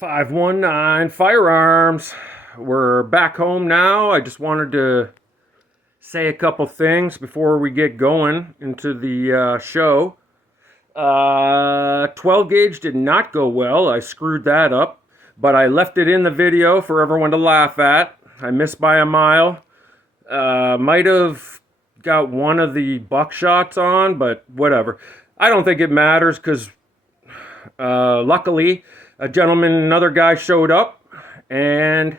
519 Firearms. We're back home now. I just wanted to say a couple things before we get going into the show. 12 gauge did not go well. I screwed that up, but I left it in the video for everyone to laugh at. I missed by a mile. Might have got one of the buckshots on, but whatever. I don't think it matters because luckily another guy showed up and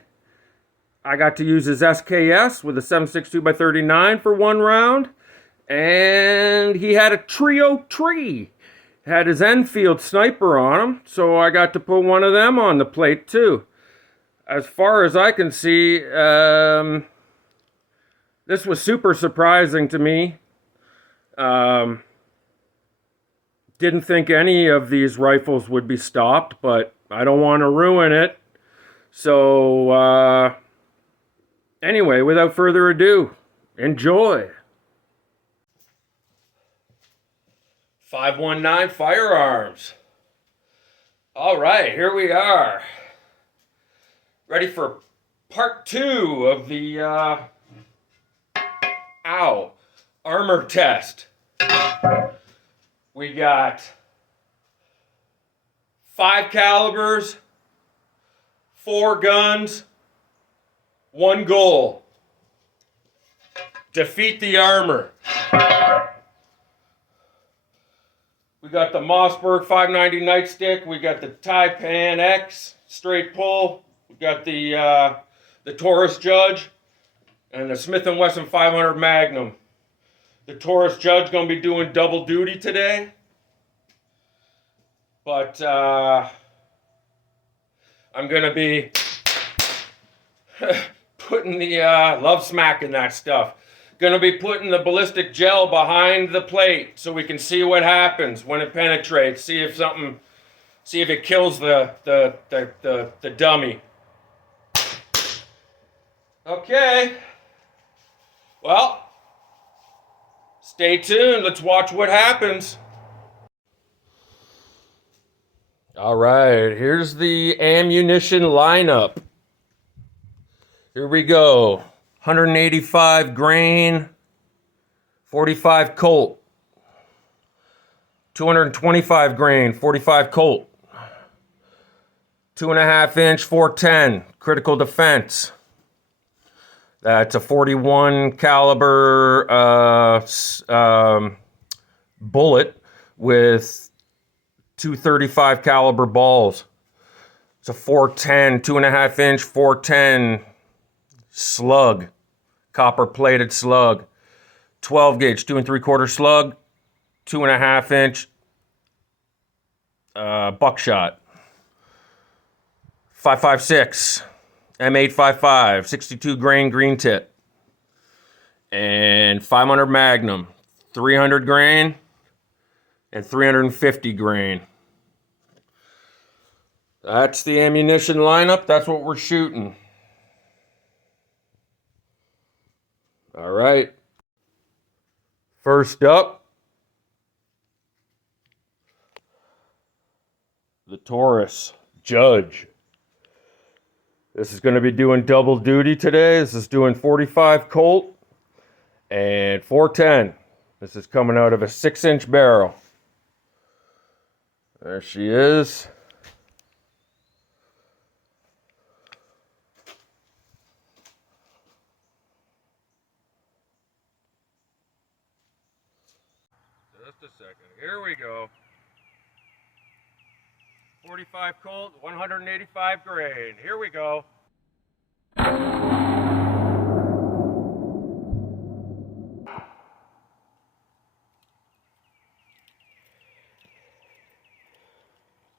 I got to use his SKS with a 7.62x39 for one round, and he had a trio tree. Had his Enfield sniper on him, so I got to put one of them on the plate too. As far as I can see, this was super surprising to me. Didn't think any of these rifles would be stopped, but I don't want to ruin it. So, anyway, without further ado, enjoy. 519 Firearms. All right, here we are. Ready for part 2 of the armor test. We got 5 calibers, 4 guns, 1 goal. Defeat the armor. We got the Mossberg 590 nightstick. We got the Taipan X straight pull. We got the Taurus Judge and the Smith & Wesson 500 Magnum. The Taurus Judge gonna be doing double duty today, but I'm gonna be putting the love smacking that stuff. Gonna be putting the ballistic gel behind the plate so we can see what happens when it penetrates. See if it kills the dummy. Okay. Well. Stay tuned. Let's watch what happens. All right, here's the ammunition lineup. Here we go. 185 grain, 45 Colt. 225 grain, 45 Colt. 2.5 inch, 410 critical defense. That's a 41 caliber bullet with 235 caliber balls. It's a 410, 2.5 inch, 410 slug, copper plated slug. 12 gauge, 2 3/4 slug, 2.5 inch buckshot. 5.56. M855, 62 grain green tip, and 500 Magnum, 300 grain, and 350 grain. That's the ammunition lineup. That's what we're shooting. All right. First up, the Taurus Judge. This is going to be doing double duty today. This is doing 45 Colt and 410. This is coming out of a 6-inch barrel. There she is. Just a second. Here we go. 45 Colt, 185 grain. Here we go.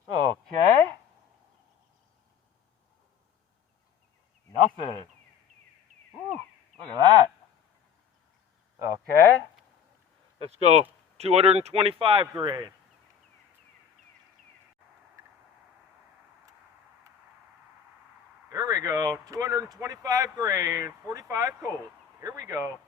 Okay. Nothing. Whew, look at that. Okay. Let's go 225 grain. Here we go, 225 grain, 45 Colt. Here we go.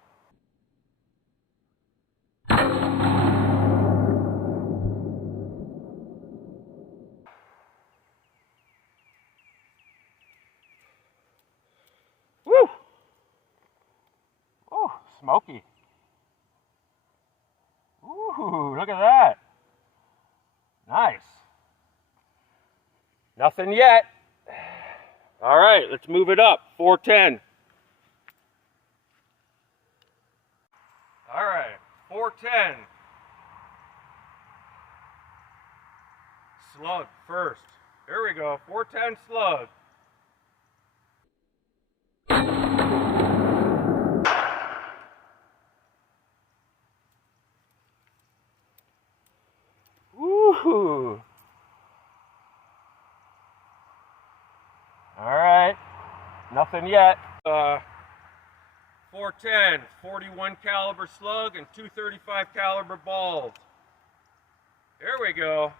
smoky. Ooh, look at that. Nice. Nothing yet. All right, let's move it up. 410. All right, 410. Slug first. There we go, 410 slug. Woohoo! All right, nothing yet. 410, 41 caliber slug and 235 caliber balls. There we go.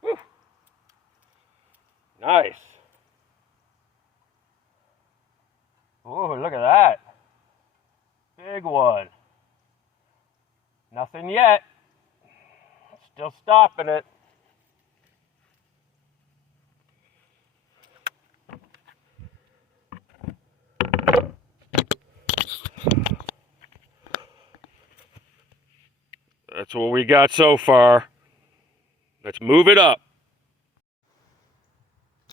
Whew. Nice. Oh, look at that. Big one. Nothing yet. Still stopping it. That's what we got so far. Let's move it up.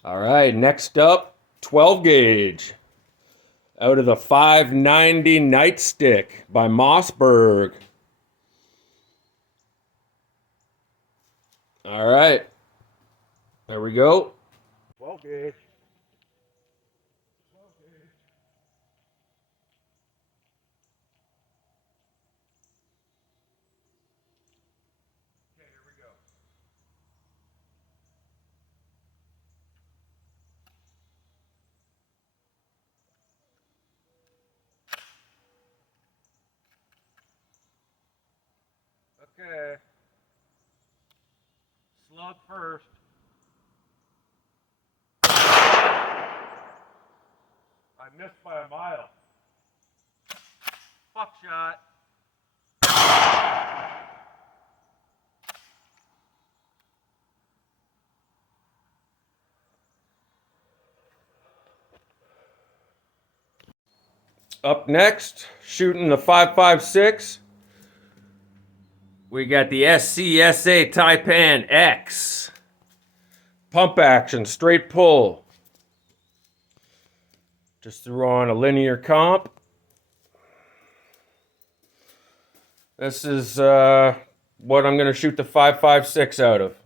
All right, next up, 12 gauge. Out of the 590 Nightstick by Mossberg. All right, there we go. 12 gauge. 12 gauge. Okay, here we go. Okay. Slug first. I missed by a mile. Fuck shot. Up next, shooting the 5.56. We got the SCSA Taipan X. Pump action, straight pull. Just threw on a linear comp. This is what I'm going to shoot the 5.56 out of.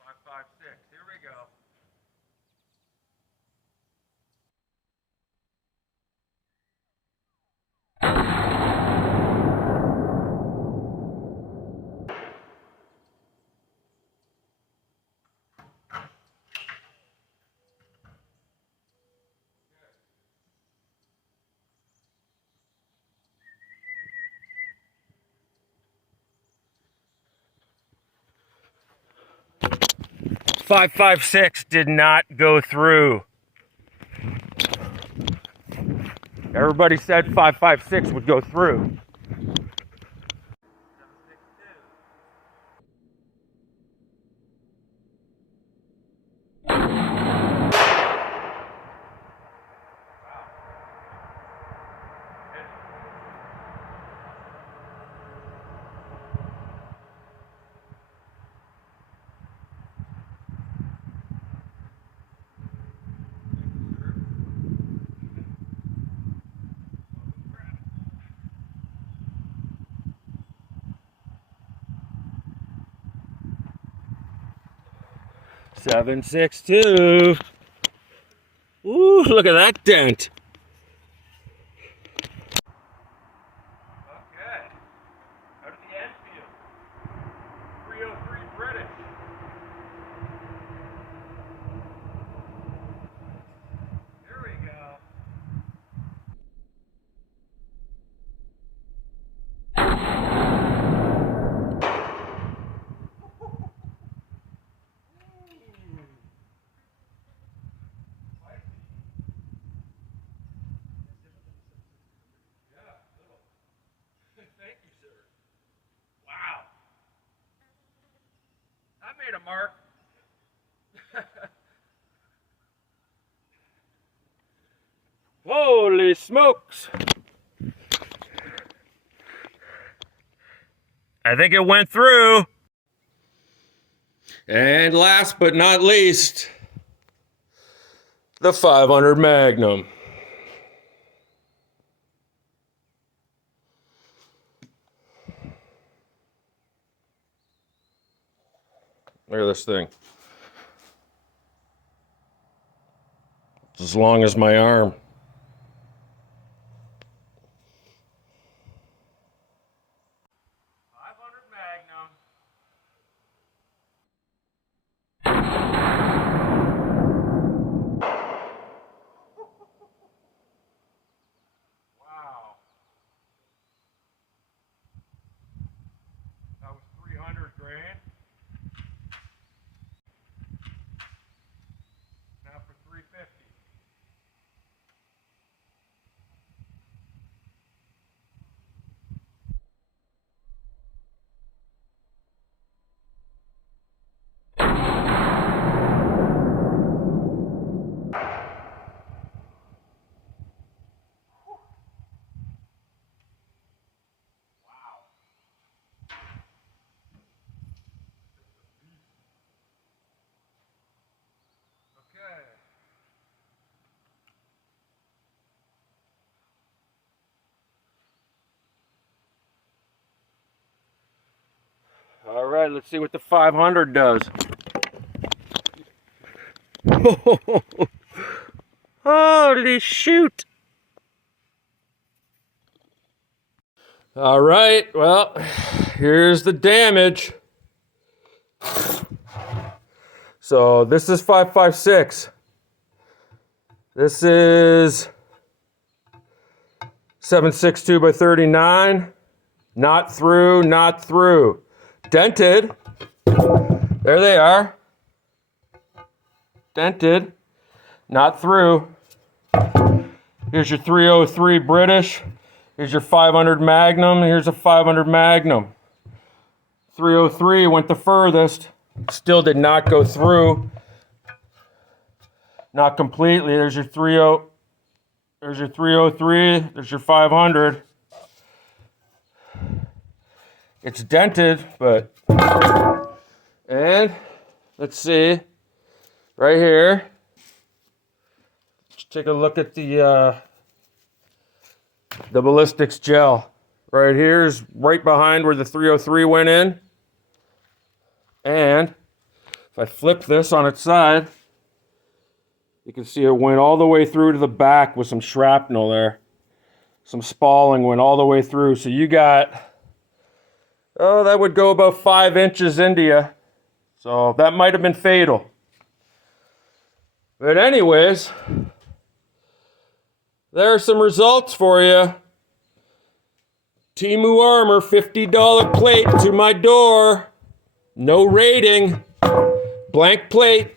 5.56, here we go. .556 did not go through. Everybody said 5.56 would go through. .762. Ooh, look at that dent. Okay. Out of the Enfield. 303 British. Here we go. Mark. Holy smokes. I think it went through. And last but not least, the 500 Magnum. Look at this thing. It's as long as my arm. Wow. That was 300 grand. Now for 350. Okay. All right, let's see what the 500 does. Holy shoot. All right, well, here's the damage. So this is 5.56. This is 7.62 by 39. Not through, not through. Dented. There they are. Dented. Not through. Here's your 303 British. Here's your 500 Magnum. Here's a 500 Magnum. 303 went the furthest. Still did not go through. Not completely. There's your 30. There's your 303. There's your 500. It's dented, but... And let's see. Right here. Let's take a look at the ballistics gel. Right here is right behind where the 303 went in. And if I flip this on its side, you can see it went all the way through to the back with some shrapnel there. Some spalling went all the way through. So you got, oh, that would go about 5 inches into you. So that might have been fatal. But anyways, there are some results for you. TEMU Armour, $50 plate to my door. No rating. Blank plate.